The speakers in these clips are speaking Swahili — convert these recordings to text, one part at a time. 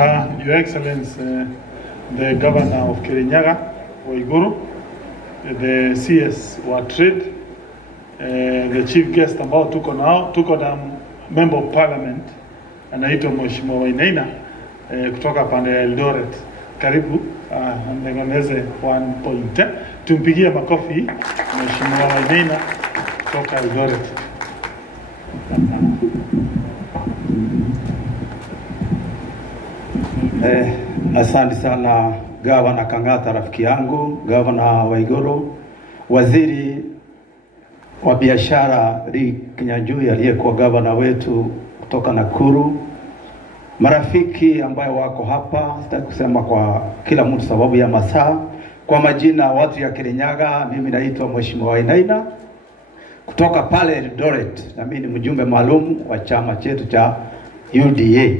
Your Excellency, the Governor of Kirinyaga, Waiguru, the CS wa Trade, the Chief Guest ambao tuko na Member of Parliament anaitwa Mheshimiwa Wainaina kutoka pande ya Eldoret. Karibu nitengeneze 1 point. Tumpigie makofi Mheshimiwa Wainaina kutoka Eldoret. Asante sana Gavana Kang'ata, rafiki yangu, Gavana Waiguru, Waziri wa Biashara Rick Kinyanjui aliyekuwa gavana wetu kutoka Nakuru, marafiki ambayo wako hapa, sitaki kusema kwa kila mtu sababu ya masaa. Kwa majina watu ya Kirinyaga, mimi naitwa Mheshimiwa Wainaina kutoka pale Eldoret, na mimi ni mjumbe maalum wa chama chetu cha UDA.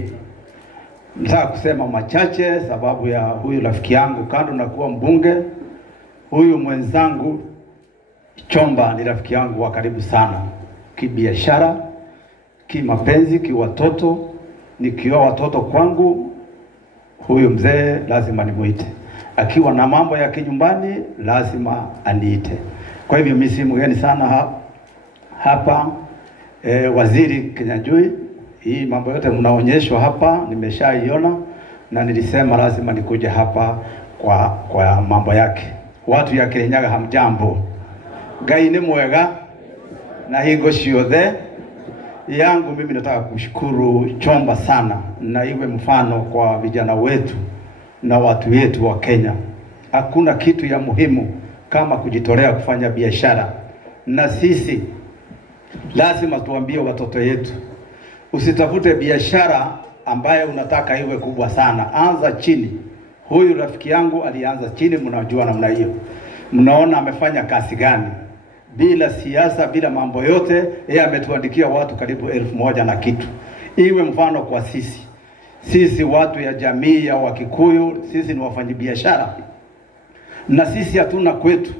Nataka kusema machache sababu ya huyu rafiki yangu, kando na kuwa mbunge, huyu mwenzangu Chomba ni rafiki yangu wa karibu sana, kibiashara, kimapenzi, kiwatoto. Nikiwa watoto kwangu, huyu mzee lazima nimuite. Akiwa na mambo ya kinyumbani lazima aniite. Kwa hivyo mimi si mgeni sana hapa. Waziri Kinyanjui, hii mambo yote mnaonyeshwa hapa nimeshaiona, na nilisema lazima nikuje hapa kwa mambo yake. Watu ya Kirinyaga hamjambo. Ngai ni mwega na higo ciothe yangu. Mimi nataka kushukuru Chomba sana, na iwe mfano kwa vijana wetu na watu wetu wa Kenya. Hakuna kitu ya muhimu kama kujitolea kufanya biashara, na sisi lazima tuambie watoto wetu, usitafute biashara ambayo unataka iwe kubwa sana, anza chini. Huyu rafiki yangu alianza chini, mnajua namna hiyo. Mnaona amefanya kazi gani? Bila siasa, bila mambo yote, yeye ametuandikia watu karibu 1000 na kitu. Iwe mfano kwa sisi. Sisi watu ya jamii ya Wakikuyu, sisi ni wafanyabiashara. Na sisi hatuna kwetu.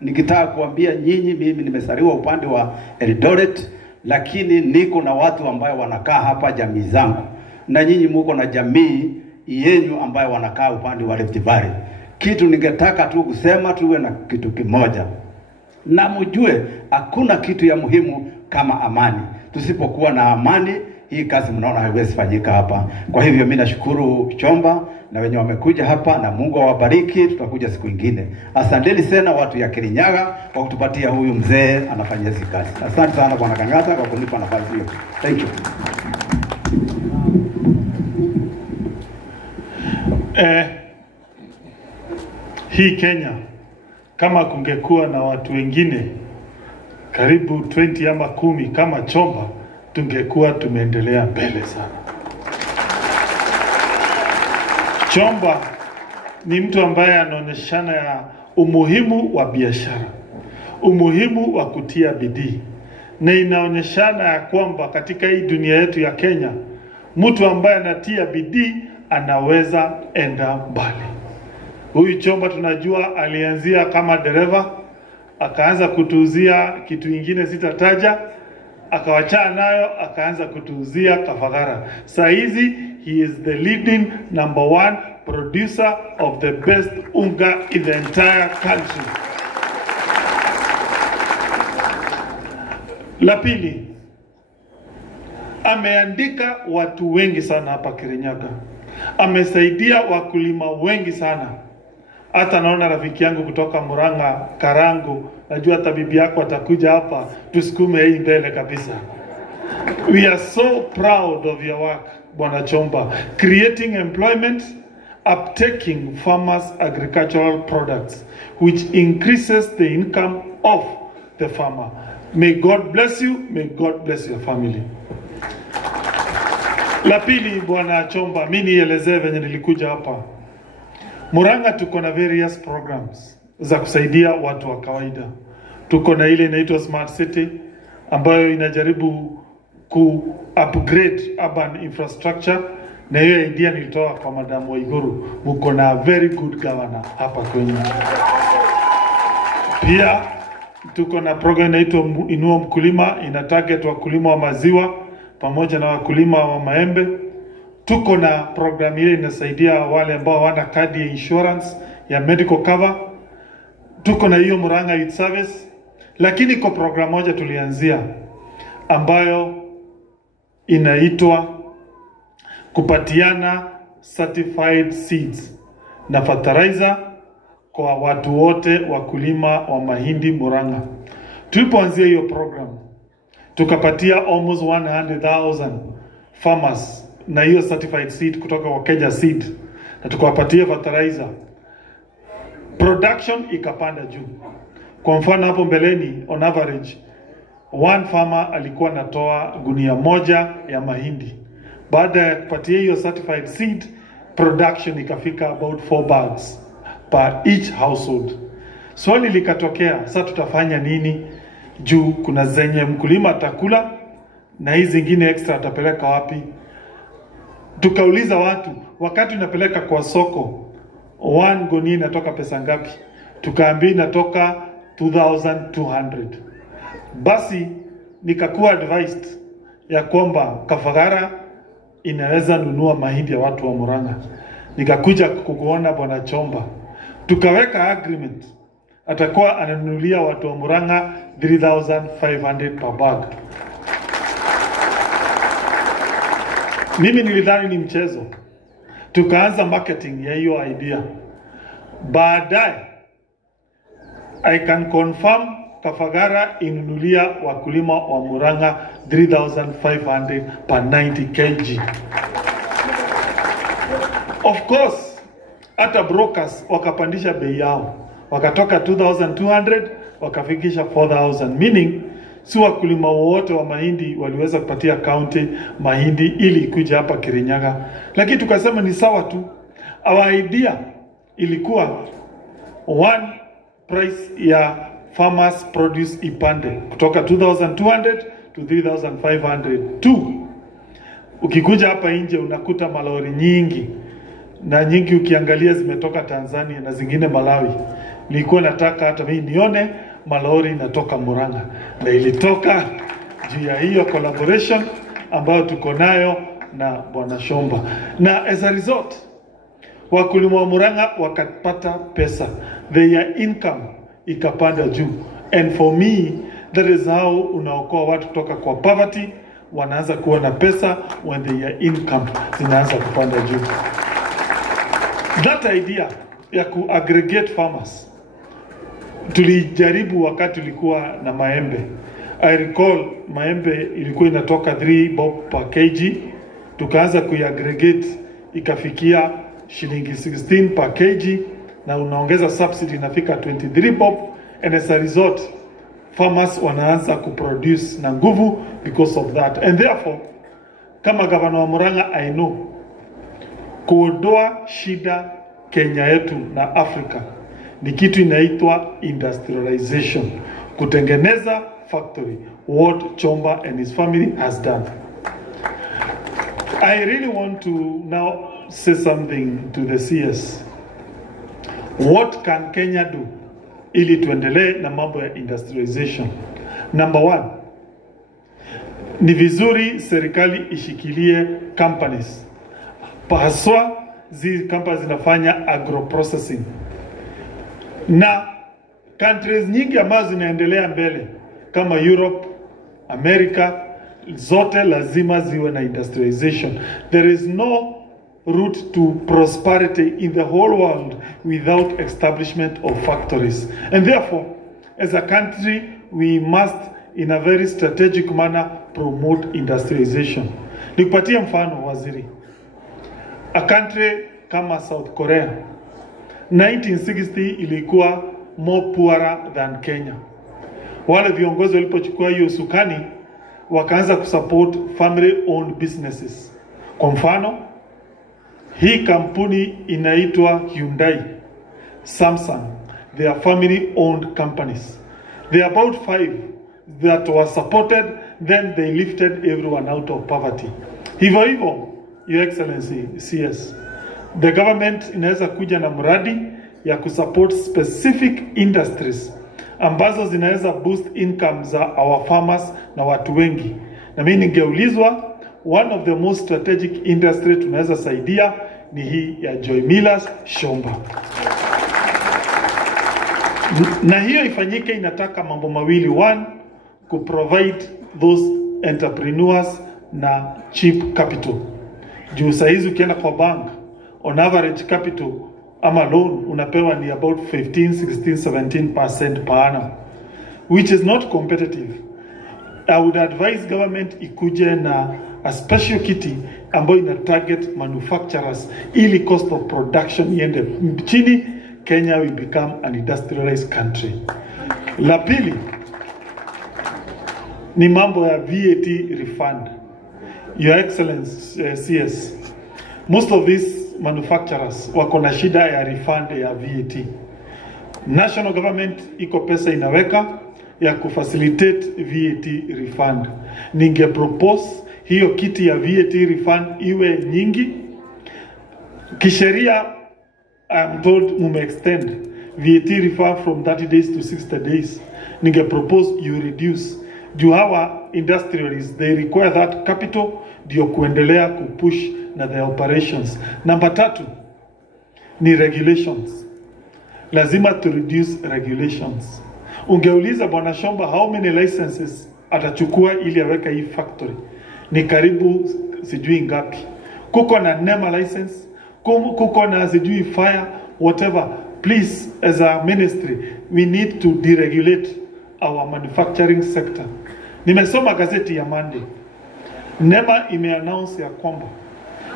Nikitaka kuambia nyinyi, mimi nimesaliwa upande wa Eldoret, lakini niko na watu ambao wanakaa hapa, jamii zangu. Na nyinyi mko na jamii yenu ambao wanakaa upande wa Rift Valley. Kitu ningetaka tu kusema, tuwe na kitu kimoja. Na mjue hakuna kitu ya muhimu kama amani. Tusipokuwa na amani, hii kazi mnaona haiwezi fanyika hapa. Kwa hivyo mimi nashukuru Chomba na wenye wamekuja hapa, na Mungu awabariki. Tutakuja siku nyingine. Asanteni sana watu ya Kirinyaga kwa kutupatia huyu mzee anafanya hizi kazi. Asante sana Bwana Kang'ata kwa kunipa nafasi hiyo. Thank you. Hii Kenya, kama kungekuwa na watu wengine karibu 20 ama 10 kama Chomba, tungekuwa tumeendelea mbele sana. Chomba ni mtu ambaye anaonyeshana ya umuhimu wa biashara, umuhimu wa kutia bidii, na inaonyeshana ya kwamba katika hii dunia yetu ya Kenya, mtu ambaye anatia bidii anaweza enda mbali. Huyu Chomba tunajua alianzia kama dereva, akaanza kutuuzia kitu kingine sitataja, akawachana nayo, akaanza kutuuzia Kafagara. Saa hizi he is the leading #1 producer of the best unga in the entire country. La pili, ameandika watu wengi sana hapa Kirinyaga. Amesaidia wakulima wengi sana. Hata naona rafiki yangu kutoka Murang'a, Karangu, najua hata bibi yako atakuja hapa tusukume hii mbele kabisa. We are so proud of your work, Bwana Chomba, creating employment, uptaking farmers' agricultural products, which increases the income of the farmer. May God bless you, may God bless your family. La pili, Bwana Chomba, mimi nielezee venye nilikuja hapa. Murang'a tuko na various programs za kusaidia watu wa kawaida. Tuko na ile inaitwa Smart City ambayo inajaribu ku-upgrade urban infrastructure, na hiyo idea nilitoa kwa Madam Waiguru. Muko na very good governor hapa kwenye. Pia tuko na program inaitwa Inua Mkulima, ina target wakulima wa maziwa pamoja na wakulima wa maembe. Tuko na program ile inasaidia wale ambao hawana kadi ya insurance ya medical cover. Tuko na hiyo Murang'a Youth Service, lakini kwa program moja tulianzia ambayo inaitwa kupatiana certified seeds na fertilizer kwa watu wote wakulima wa mahindi Murang'a. Tulipoanzia hiyo program, tukapatia almost 100,000 farmers na hiyo certified seed kutoka kwa Kenya Seed, na tukawapatia fertilizer. Production ikapanda juu. Kwa mfano hapo mbeleni, on average, one farmer alikuwa natoa gunia moja ya mahindi. Baada ya kupatia hiyo certified seed, production ikafika about 4 bags per each household. Swali likatokea, sasa tutafanya nini? Juu kuna zenye mkulima atakula na hizi zingine extra atapeleka wapi? Tukauliza watu, wakati unapeleka kwa soko, 1 gunia inatoka pesa ngapi? Tukaambia inatoka 2,200. Basi nikakuwa advised ya kwamba Kafagara inaweza nunua mahindi ya watu wa Murang'a. Nikakuja kukuona Bwana Chomba. Tukaweka agreement. Atakuwa ananunulia watu wa Murang'a 3,500 per bag. Mimi nilidhani ni mchezo. Tukaanza marketing ya hiyo idea. Baadaye I can confirm Kafagara inunulia wakulima wa Murang'a 3,500 per 90 kg. Of course, hata brokers wakapandisha bei yao. Wakatoka 2,200 wakafikisha 4,000, meaning si wakulima wote wa mahindi waliweza kupatia county mahindi ili kuja hapa Kirinyaga. Lakini tukasema ni sawa tu. Our idea ilikuwa one price ya farmers produce ipande kutoka 2,200 to 3,500. Two, ukikuja hapa nje unakuta malori nyingi, na nyingi ukiangalia zimetoka Tanzania na zingine Malawi. Nilikuwa nataka hata mimi nione malori inatoka Murang'a, na ilitoka juu ya hiyo collaboration ambayo tuko nayo na Bwana Chomba. Na as a result, wakulima wa Murang'a wakapata pesa, their income ikapanda juu. And for me, that is how unaokoa watu kutoka kwa poverty, wanaanza kuwa na pesa when their income zinaanza kupanda juu. That idea ya ku-aggregate farmers tulijaribu wakati tulikuwa na maembe. I recall maembe ilikuwa inatoka 3 bob per kg. Tukaanza ku-aggregate ikafikia shilingi 16 per kg, na unaongeza subsidy inafika 23 bob, and as a result farmers wanaanza kuproduce na nguvu because of that. And therefore, kama gavana wa Murang'a, I know kuondoa shida Kenya yetu na Afrika ni kitu inaitwa industrialization, kutengeneza factory, what Chomba and his family has done. I really want to now say something to the CS. What can Kenya do ili tuendelee na mambo ya industrialization? Number one, ni vizuri serikali ishikilie companies. Paswa zi companies zinafanya agroprocessing. Na countries nyingi ambazo zinaendelea mbele kama Europe, America, zote lazima ziwe na industrialization. There is no route to prosperity in the whole world without establishment of factories. And therefore, as a country, we must in a very strategic manner promote industrialization. Nikupatie mfano, waziri. A country kama South Korea, 1960 ilikuwa more poorer than Kenya. Wale viongozi walipochukua hiyo usukani, wakaanza kusupport family owned businesses. Kwa mfano, hii kampuni inaitwa Hyundai, Samsung, they are family owned companies. There are about 5 that were supported, then they lifted everyone out of poverty. Hivyo hivyo, Your Excellency, CS, the government inaweza kuja na mradi ya kusupport specific industries ambazo zinaweza boost income za our farmers na watu wengi. Na mimi ningeulizwa, one of the most strategic industry tunaweza saidia ni hii ya Joy Millers Shomba. Na hiyo ifanyike inataka mambo mawili. One, ku provide those entrepreneurs na cheap capital. Juu saizi ukienda kwa bank, on average capital ama loan unapewa ni about 15, 16, 17% per annum, which is not competitive. I would advise government ikuje na a special kitty ambayo ina target manufacturers ili cost of production iende chini. Kenya will become an industrialized country. La pili ni mambo ya VAT refund. Your Excellency, CS, most of these manufacturers wako na shida ya refund ya VAT. National government iko pesa inaweka ya kufacilitate VAT refund. Ninge propose hiyo kiti ya VAT refund iwe nyingi. Kisheria, I'm told mume extend VAT refund from 30 days to 60 days. Ninge propose you reduce. Juu hawa industrialists, they require that capital ndio kuendelea kupush na their operations. Number 3 ni regulations. Lazima to reduce regulations. Ungeuliza Bwana Shomba how many licenses atachukua ili aweka hii factory, ni karibu sijui ngapi. Kuko na NEMA license, kuko na sijui fire, whatever. Please, as a ministry, we need to deregulate our manufacturing sector. Nimesoma gazeti ya Monday. NEMA imeannounce ya kwamba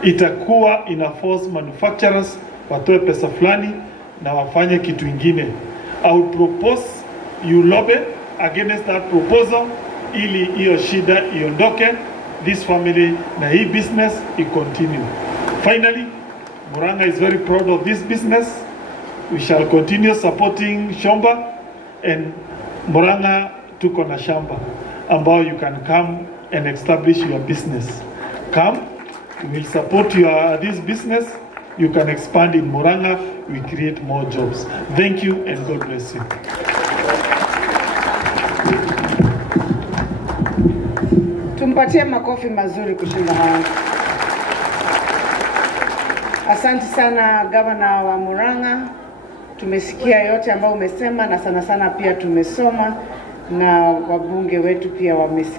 itakuwa ina force manufacturers watoe pesa fulani na wafanye kitu ingine. I would propose you lobby against that proposal ili hiyo shida iondoke, this family na hii business continue. Finally, Murang'a is very proud of this business. We shall continue supporting Shomba, and Murang'a tuko na shamba ambao you can come and establish your business. Come, we will support this business. You can expand in Murang'a, we create more jobs. Thank you and God bless you. Tumpatie makofi mazuri kushinda haya. Asante sana Gavana wa Murang'a. Tumesikia yote ambayo umesema na sana sana pia tumesoma na wabunge wetu pia wamesikia.